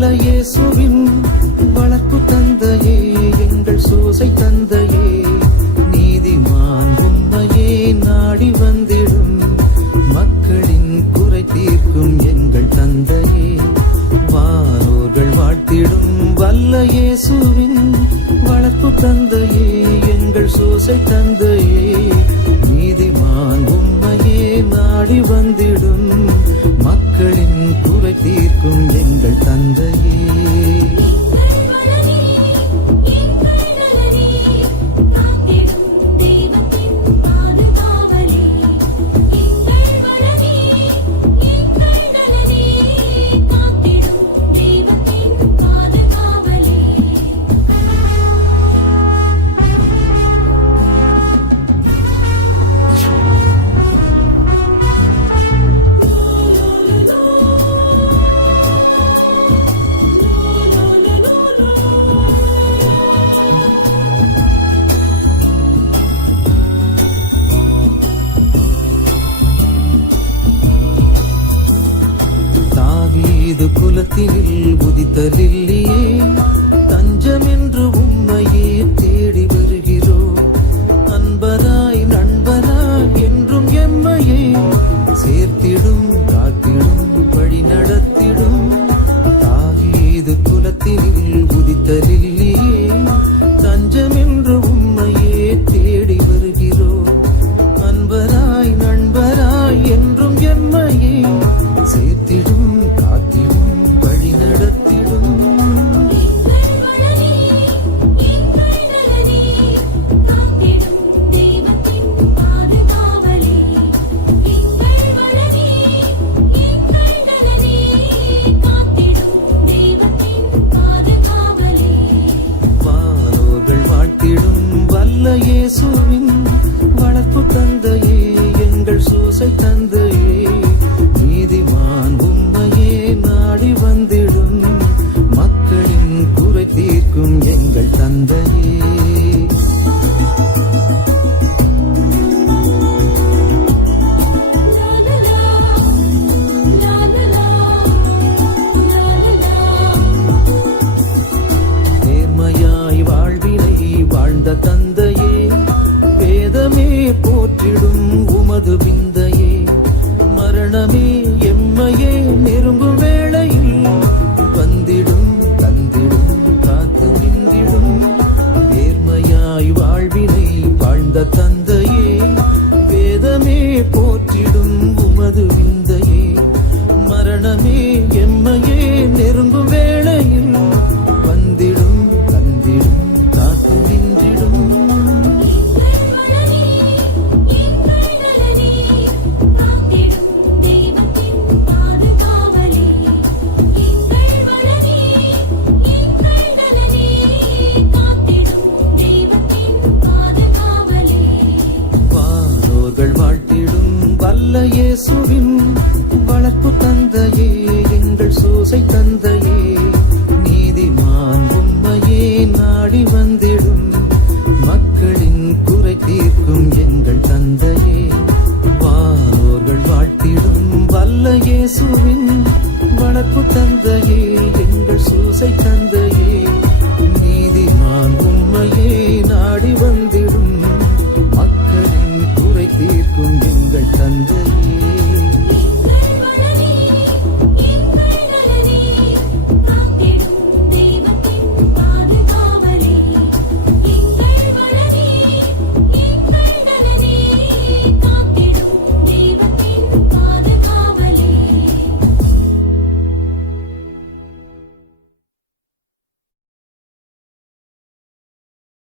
வல்ல இயேசுவின் வளர்ப்பு தந்தையே, எங்கள் சூசை தந்தையே, நீதிமான் உம்மையே நாடி வந்திடும் மக்களின் குறை தீர்க்கும் எங்கள் தந்தையே, வானோர்கள் வாழ்த்திடும் வல்ல இயேசுவின் வளர்ப்பு தந்தையே, எங்கள் சூசை தந்தையே, நீதிமான் உம்மையே நாடி வந்திடும் மக்களின் குறை தீர்க்கும் எங்கள் தந்தையே. குலத்தினில் உதித்த லில்லியே, தஞ்சமென்று உம்மையே தேடி வருகிறோம். அன்பராய் நண்பராய் என்றும் எம்மையே சேர்த்திடும் காத்திடும் வழி நடத்திடும். தாவீது குலத்தினில் உதித்த லில்லியே, தஞ்சமென்று உம்மையே தேடி வருகிறோம். அன்பராய் நண்பராய் என்றும் எம்மையே சேர்த்திடும் இயேசுவின் வளர்ப்பு தந்தையே, எங்கள் சூசை தந்தையே, நீதிமான் உம்மையே நாடி வந்திடும் மக்களின் குறை தீர்க்கும் எங்கள் தந்தையே. நேர்மையாய் வாழ்வினை வாழ்ந்த தந்தையே, வேதமே போற்றிடும் உமது விந்தையே, மரணமே எம்மையே நெருங்கும் வேளையில் வந்திடும் தந்திடும் காத்து நின்றிடும். நேர்மையாய் வாழ்வினை வாழ்ந்த தந்தையே, வேதமே போற்றிடும் உமது விந்தையே, மரணமே எம்மையே நெருங்கும் வேளையில் வந்திடும் தந்திடும் காத்து நின்றிடும். வாழ்த்திடும் வல்ல இயேசுவின் வளர்ப்பு தந்தையே, எங்கள் சூசை தந்தையே, நீதிமான் உம்மையே நாடி வந்திடும் மக்களின் குறை தீர்க்கும் எங்கள் தந்தையே, வானோர்கள் வாழ்த்திடும் வல்ல இயேசுவின் வளர்ப்பு தந்தையே, எங்கள் சூசை தந்தையே, நீதிமான் உம்மையே